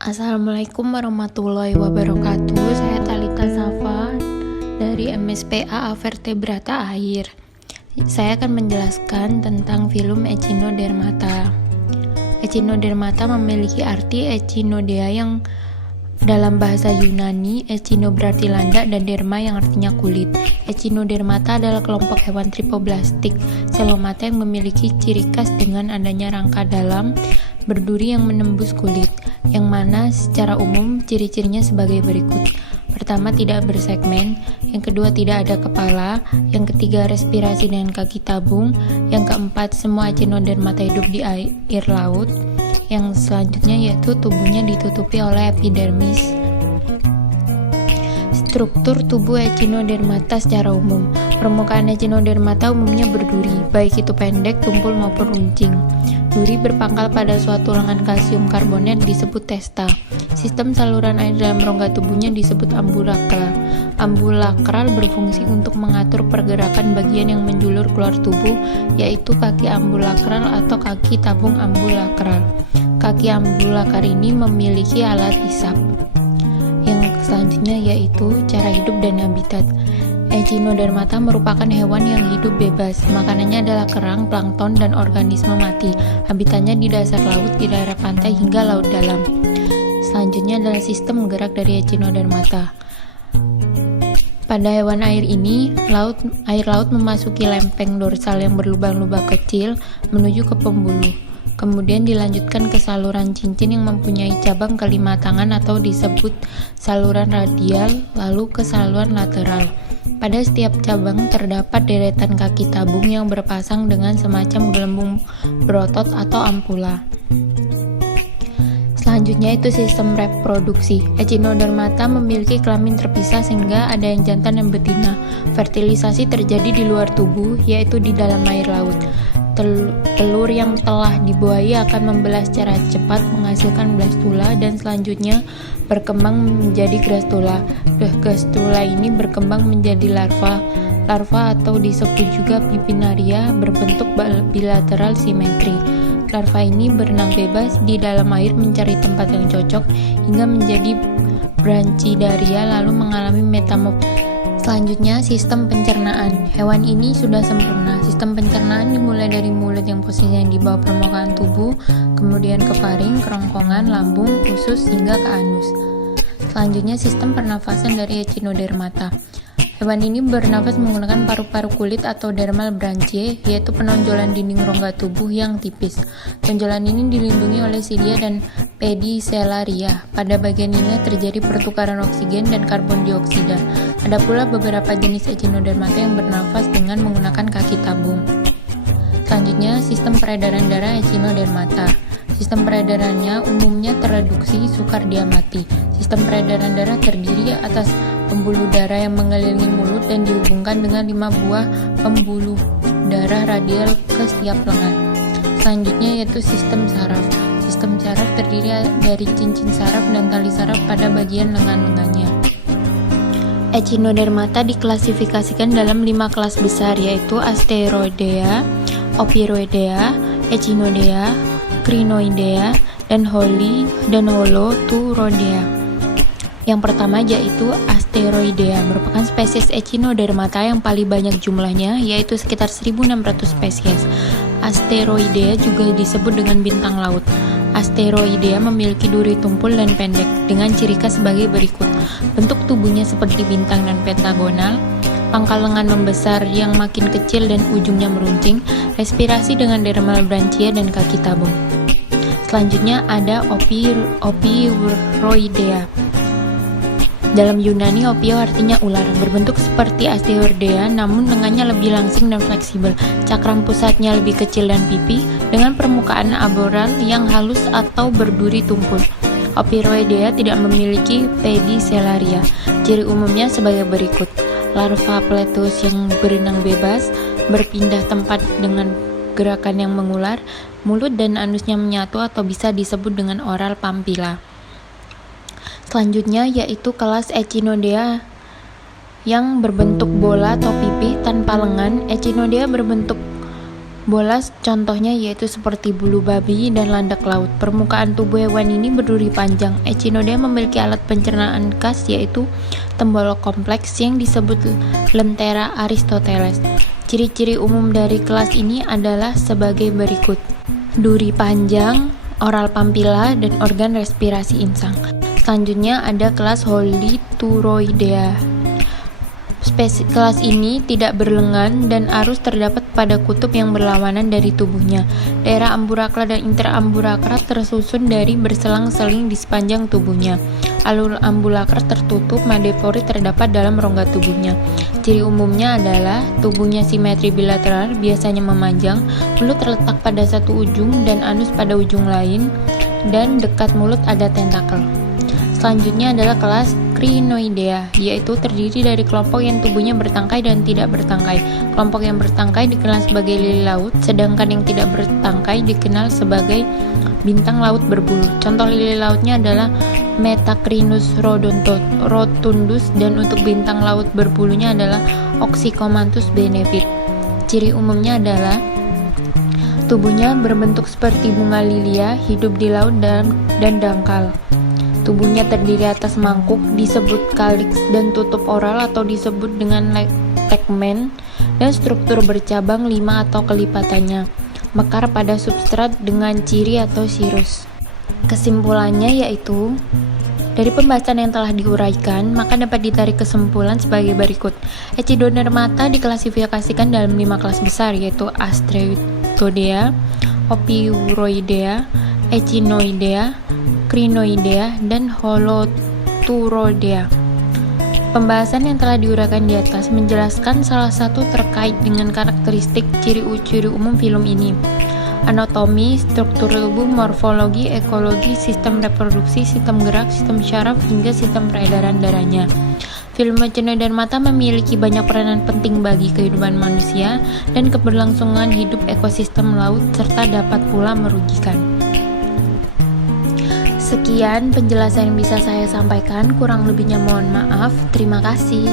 Assalamualaikum warahmatullahi wabarakatuh. Saya Thalita Safa dari MSPA Vertebrata Air. Saya akan menjelaskan tentang filum Echinodermata. Echinodermata memiliki arti Echinodea yang dalam bahasa Yunani, echino berarti landak dan derma yang artinya kulit. Echinodermata adalah kelompok hewan tripoblastik selomata yang memiliki ciri khas dengan adanya rangka dalam berduri yang menembus kulit, yang mana secara umum ciri-cirinya sebagai berikut. Pertama, tidak bersegmen. Yang kedua, tidak ada kepala. Yang ketiga, respirasi dengan kaki tabung. Yang keempat, semua Echinodermata hidup di air laut. Yang selanjutnya yaitu tubuhnya ditutupi oleh epidermis. Struktur tubuh Echinodermata secara umum. Permukaan Echinodermata umumnya berduri, baik itu pendek, tumpul maupun runcing. Duri berpangkal pada suatu lengan kalsium karbonat disebut testa. Sistem saluran air dalam rongga tubuhnya disebut ambulakral. Ambulakral berfungsi untuk mengatur pergerakan bagian yang menjulur keluar tubuh, yaitu kaki ambulakral atau kaki tabung ambulakral. Kaki ambulakral ini memiliki alat hisap. Yang selanjutnya yaitu cara hidup dan habitat. Echinodermata merupakan hewan yang hidup bebas. Makanannya adalah kerang, plankton, dan organisme mati. Habitatnya di dasar laut, di daerah pantai, hingga laut dalam. Selanjutnya adalah sistem gerak dari Echinodermata. Pada hewan air ini, air laut memasuki lempeng dorsal yang berlubang-lubang kecil menuju ke pembuluh. Kemudian dilanjutkan ke saluran cincin yang mempunyai cabang kelima tangan atau disebut saluran radial, lalu ke saluran lateral. Pada setiap cabang terdapat deretan kaki tabung yang berpasang dengan semacam gelembung berotot atau ampula. Selanjutnya itu sistem reproduksi. Echinodermata memiliki kelamin terpisah sehingga ada yang jantan dan betina. Fertilisasi terjadi di luar tubuh, yaitu di dalam air laut. Telur yang telah dibuahi akan membelah secara cepat menghasilkan blastula dan selanjutnya berkembang menjadi gastrula. Gastrula ini berkembang menjadi larva. Larva atau disebut juga pipinaria berbentuk bilateral simetri. Larva ini berenang bebas di dalam air mencari tempat yang cocok hingga menjadi branchidaria lalu mengalami metamorfosis. Selanjutnya, sistem pencernaan. Hewan ini sudah sempurna. Sistem pencernaan dimulai dari mulut yang posisinya di bawah permukaan tubuh, kemudian ke faring, kerongkongan, lambung, usus, hingga ke anus. Selanjutnya, sistem pernafasan dari Echinodermata. Hewan ini bernafas menggunakan paru-paru kulit atau dermal branchie, yaitu penonjolan dinding rongga tubuh yang tipis. Tonjolan ini dilindungi oleh silia dan pedicelaria. Pada bagian ini terjadi pertukaran oksigen dan karbon dioksida. Ada pula beberapa jenis Echinodermata yang bernafas dengan menggunakan kaki tabung. Selanjutnya, sistem peredaran darah Echinodermata. Sistem peredarannya umumnya terreduksi sukardia mati. Sistem peredaran darah terdiri atas pembuluh darah yang mengelilingi mulut dan dihubungkan dengan 5 buah pembuluh darah radial ke setiap lengan. Selanjutnya yaitu sistem saraf. Sistem saraf terdiri dari cincin saraf dan tali saraf pada bagian lengan-lengannya. Echinodermata diklasifikasikan dalam 5 kelas besar, yaitu Asteroidea, Opiroidea, Echinodea, Crinoidea, dan Holoturodea. Yang pertama yaitu Asteroidea, merupakan spesies Echinodermata yang paling banyak jumlahnya, yaitu sekitar 1.600 spesies. Asteroidea juga disebut dengan bintang laut. Asteroidea memiliki duri tumpul dan pendek, dengan ciri khas sebagai berikut. Bentuk tubuhnya seperti bintang dan pentagonal, pangkal lengan membesar yang makin kecil dan ujungnya meruncing, respirasi dengan dermal branchia dan kaki tabung. Selanjutnya ada Opiroidea. Dalam Yunani, opio artinya ular, berbentuk seperti Asteroidea namun lengannya lebih langsing dan fleksibel. Cakram pusatnya lebih kecil dan pipi, dengan permukaan aboral yang halus atau berduri tumpul. Opiroidea tidak memiliki pedicelaria. Ciri umumnya sebagai berikut. Larva pletus yang berenang bebas, berpindah tempat dengan gerakan yang mengular, mulut dan anusnya menyatu atau bisa disebut dengan oral pampila. Selanjutnya yaitu kelas Echinodea yang berbentuk bola atau pipih tanpa lengan. Echinodea berbentuk Bolas contohnya yaitu seperti bulu babi dan landak laut. Permukaan tubuh hewan ini berduri panjang. Echinodea memiliki alat pencernaan khas yaitu tembolok kompleks yang disebut lentera Aristoteles. Ciri-ciri umum dari kelas ini adalah sebagai berikut. Duri panjang, oral pampila, dan organ respirasi insang. Selanjutnya ada kelas Holituroidea. Kelas ini tidak berlengan dan arus terdapat pada kutub yang berlawanan dari tubuhnya. Daerah amburakra dan interambulakra tersusun dari berselang-seling di sepanjang tubuhnya. Alur ambulakra tertutup, madepori terdapat dalam rongga tubuhnya. Ciri umumnya adalah tubuhnya simetri bilateral, biasanya memanjang, mulut terletak pada satu ujung dan anus pada ujung lain, dan dekat mulut ada tentakel. Selanjutnya adalah kelas Crinoidea, yaitu terdiri dari kelompok yang tubuhnya bertangkai dan tidak bertangkai. Kelompok yang bertangkai dikenal sebagai lili laut, sedangkan yang tidak bertangkai dikenal sebagai bintang laut berbulu. Contoh lili lautnya adalah Metacrinus rotundus, dan untuk bintang laut berbulunya adalah Oxycomanthus benefit. Ciri umumnya adalah tubuhnya berbentuk seperti bunga lilia, hidup di laut dan dangkal. Tubuhnya terdiri atas mangkuk, disebut calyx, dan tutup oral atau disebut dengan tegmen, dan struktur bercabang 5 atau kelipatannya. Mekar pada substrat dengan ciri atau sirus. Kesimpulannya yaitu, dari pembahasan yang telah diuraikan, maka dapat ditarik kesimpulan sebagai berikut. Echinodermata diklasifikasikan dalam 5 kelas besar, yaitu Asteroidea, Opiuroidea, Echinoidea, Crinoidea, dan Holoturoidea. Pembahasan yang telah diuraikan di atas menjelaskan salah satu terkait dengan karakteristik ciri-ciri umum filum ini: anatomi, struktur tubuh, morfologi, ekologi, sistem reproduksi, sistem gerak, sistem syaraf, hingga sistem peredaran darahnya. Filum Echinodermata memiliki banyak peranan penting bagi kehidupan manusia dan keberlangsungan hidup ekosistem laut, serta dapat pula merugikan. Sekian penjelasan yang bisa saya sampaikan, kurang lebihnya mohon maaf. Terima kasih.